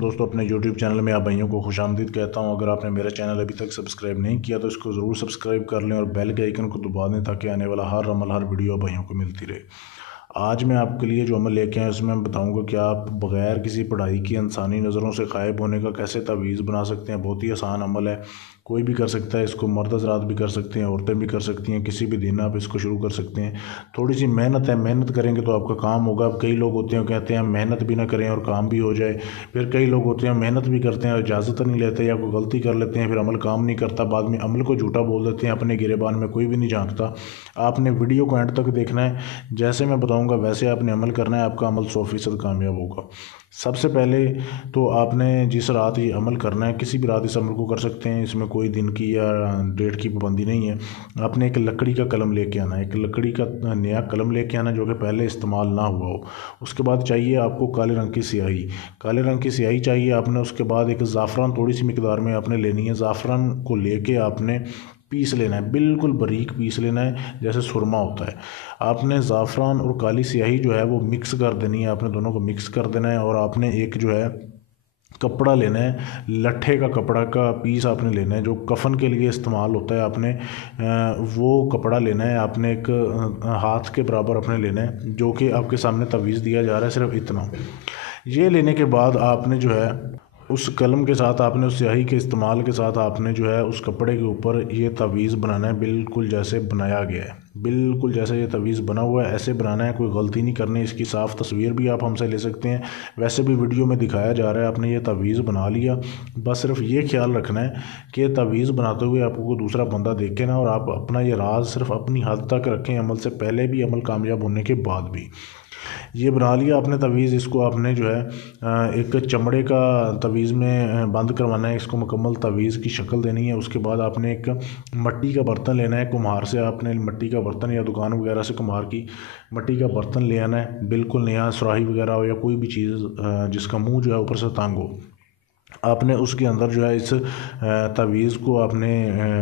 दोस्तों, अपने YouTube channel में आप भाइयों को खुशामदीद कहता हूं। अगर आपने मेरा चैनल अभी तक सब्सक्राइब नहीं किया तो इसको ज़रूर सब्सक्राइब कर लें और बेल के आइकन को दबा दें ताकि आने वाला हर अमल, हर वीडियो भाइयों को मिलती रहे। आज मैं आपके लिए जो अमल लेके आया उसमें मैं बताऊंगा कि आप बग़ैर किसी पढ़ाई की इंसानी नज़रों से गायब होने का कैसे तावीज़ बना सकते हैं। बहुत ही आसान अमल है, कोई भी कर सकता है इसको। मर्द हज़रात भी कर सकते हैं, औरतें भी कर सकती हैं। किसी भी दिन आप इसको शुरू कर सकते हैं। थोड़ी सी मेहनत है, मेहनत करेंगे तो आपका काम होगा। अब कई लोग होते हैं कहते हैं मेहनत भी ना करें और काम भी हो जाए। फिर कई लोग होते हैं मेहनत भी करते हैं और इजाज़त नहीं लेते या कोई गलती कर लेते हैं, फिर अमल काम नहीं करता, बाद में अमल को झूठा बोल देते हैं। अपने गिरेबान में कोई भी नहीं झांकता। आपने वीडियो को एंड तक देखना है, जैसे मैं बताऊँगा वैसे आपने अमल करना है, आपका अमल 100% कामयाब होगा। सबसे पहले तो आपने जिस रात ये अमल करना है, किसी भी रात इस अमल को कर सकते हैं, इसमें कोई दिन की या डेट की पाबंदी नहीं है। आपने एक लकड़ी का कलम लेके आना है, एक लकड़ी का नया कलम लेके आना जो कि पहले इस्तेमाल ना हुआ हो। उसके बाद चाहिए आपको काले रंग की स्याही, काले रंग की स्याही चाहिए आपने। उसके बाद एक ज़ाफ़रान थोड़ी सी मिकदार में आपने लेनी है। ज़ाफ़रान को लेके आपने पीस लेना है, बिल्कुल बारीक पीस लेना है जैसे सुरमा होता है। आपने ज़ाफ़रान और काली स्याही जो है वो मिक्स कर देनी है, आपने दोनों को मिक्स कर देना है। और आपने एक जो है कपड़ा लेना है, लट्ठे का कपड़ा का पीस आपने लेना है जो कफ़न के लिए इस्तेमाल होता है। आपने वो कपड़ा लेना है, आपने एक हाथ के बराबर अपने लेना है, जो कि आपके सामने तवीज़ दिया जा रहा है, सिर्फ इतना। ये लेने के बाद आपने जो है उस कलम के साथ, आपने उस स्याही के इस्तेमाल के साथ आपने जो है उस कपड़े के ऊपर ये तवीज़ बनाना है, बिल्कुल जैसे बनाया गया है, बिल्कुल जैसे ये तवीज़ बना हुआ है ऐसे बनाना है। कोई गलती नहीं करनी। इसकी साफ़ तस्वीर भी आप हमसे ले सकते हैं, वैसे भी वीडियो में दिखाया जा रहा है। आपने ये तवीज़ बना लिया, बस सिर्फ ये ख्याल रखना है कि तवीज़ बनाते हुए आपको कोई दूसरा बंदा देखे ना, और आप अपना ये राज सिर्फ अपनी हद तक रखें, अमल से पहले भी, अमल कामयाब होने के बाद भी। ये बना लिया आपने तवीज़। इसको आपने जो है एक चमड़े का तवीज़ में बंद करवाना है, इसको मुकम्मल तवीज़ की शक्ल देनी है। उसके बाद आपने एक मिट्टी का बर्तन लेना है, कुम्हार से आपने मिट्टी का बर्तन या दुकान वगैरह से कुम्हार की मिट्टी का बर्तन ले आना है, बिल्कुल नया, सुराही वगैरह हो या कोई भी चीज़ जिसका मुंह जो है ऊपर से तंग हो। आपने उसके अंदर जो है इस तवीज़ को आपने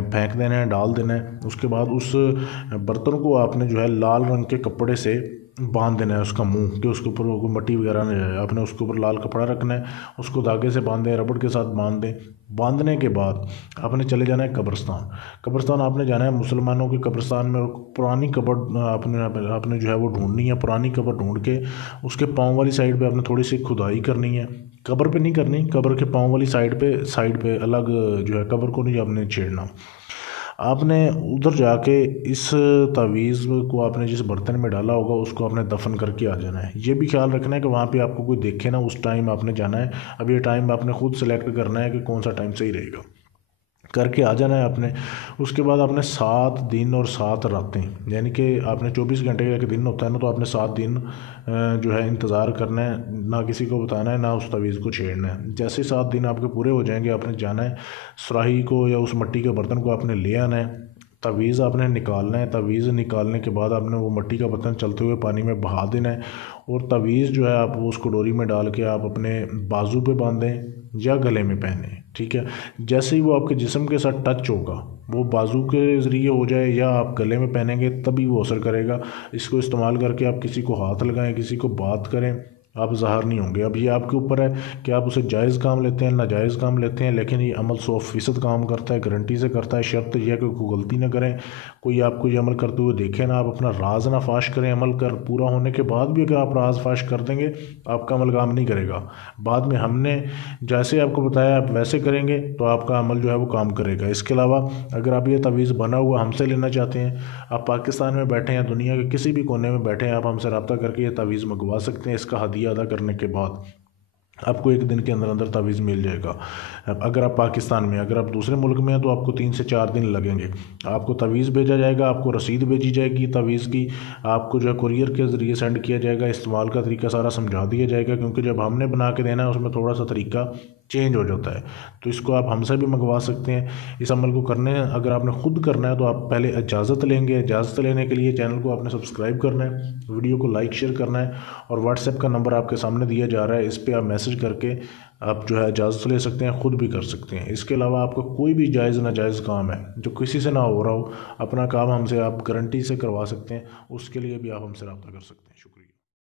फेंक देना है, डाल देना है। उसके बाद उस बर्तन को आपने जो है लाल रंग के कपड़े से बांध देना है, उसका मुंह, कि उसके ऊपर कोई मट्टी वगैरह न जाए। आपने उसके ऊपर लाल कपड़ा रखना है, उसको धागे से बांध दें, रबड़ के साथ बांध दें। बांधने के बाद आपने चले जाना है कब्रिस्तान। कब्रिस्तान आपने जाना है मुसलमानों के कब्रिस्तान में, और पुरानी कब्र आपने जो है वो ढूंढनी है। पुरानी कब्र ढूंढ के उसके पाँव वाली साइड पे आपने थोड़ी सी खुदाई करनी है। कब्र पे नहीं करनी, कब्र के पाँव वाली साइड पे अलग जो है, कब्र को नहीं आपने छेड़ना। आपने उधर जाके इस तावीज़ को आपने जिस बर्तन में डाला होगा उसको आपने दफन करके आ जाना है। ये भी ख्याल रखना है कि वहाँ पे आपको कोई देखे ना, उस टाइम आपने जाना है। अब ये टाइम आपने खुद सेलेक्ट करना है कि कौन सा टाइम सही रहेगा, करके आ जाना है आपने। उसके बाद आपने 7 दिन और 7 रातें, यानी कि आपने 24 घंटे का एक दिन होता है ना, तो आपने 7 दिन जो है इंतज़ार करना है, ना किसी को बताना है, ना उस तवीज़ को छेड़ना है। जैसे 7 दिन आपके पूरे हो जाएंगे, आपने जाना है सुराही को या उस मिट्टी के बर्तन को आपने ले आना है। तवीज़ आपने निकालना है। तवीज़ निकालने के बाद आपने वो मिट्टी का बर्तन चलते हुए पानी में बहा देना है, और तवीज़ जो है आप वो उसको डोरी में डाल के आप अपने बाजू पे बांधें या गले में पहने, ठीक है। जैसे ही वो आपके जिस्म के साथ टच होगा, वो बाजू के ज़रिए हो जाए या आप गले में पहनेंगे तभी वो असर करेगा। इसको इस्तेमाल करके आप किसी को हाथ लगाएं, किसी को बात करें, आप ज़ाहिर नहीं होंगे। अब ये आपके ऊपर है कि आप उसे जायज़ काम लेते हैं, नाजायज़ काम लेते हैं, लेकिन ये अमल 100% काम करता है, गारंटी से करता है। शर्त यह है कि कोई गलती ना करें, कोई आपको ये अमल करते हुए देखे ना, आप अपना राज ना फाश करें। अमल कर पूरा होने के बाद भी अगर आप राज फाश कर देंगे, आपका अमल काम नहीं करेगा। बाद में हमने जैसे आपको बताया आप वैसे करेंगे तो आपका अमल जो है वो काम करेगा। इसके अलावा अगर आप ये तवीज़ बना हुआ हमसे लेना चाहते हैं, आप पाकिस्तान में बैठे हैं, दुनिया के किसी भी कोने में बैठे हैं, आप हमसे रब्ता करके ये तवीज़ मंगवा सकते हैं। इसका हदिया अदा करने के बाद आपको 1 दिन के अंदर अंदर तावीज़ मिल जाएगा। अब अगर आप पाकिस्तान में, अगर आप दूसरे मुल्क में हैं तो आपको 3 से 4 दिन लगेंगे। आपको तावीज़ भेजा जाएगा, आपको रसीद भेजी जाएगी तावीज़ की, आपको जो है कुरियर के ज़रिए सेंड किया जाएगा। इस्तेमाल का तरीका सारा समझा दिया जाएगा, क्योंकि जब हमने बना के देना है उसमें थोड़ा सा तरीका चेंज हो जाता है। तो इसको आप हमसे भी मंगवा सकते हैं। इस अमल को करने अगर आपने ख़ुद करना है तो आप पहले इजाज़त लेंगे। इजाज़त लेने के लिए चैनल को आपने सब्सक्राइब करना है, वीडियो को लाइक शेयर करना है, और व्हाट्सएप का नंबर आपके सामने दिया जा रहा है, इस पर आप मैसेज करके आप जो है इजाज़त ले सकते हैं, ख़ुद भी कर सकते हैं। इसके अलावा आपका कोई भी जायज़ नाजायज़ काम है जो किसी से ना हो रहा हो, अपना काम हमसे आप गारंटी से करवा सकते हैं। उसके लिए भी आप हमसे रब्ता कर सकते हैं।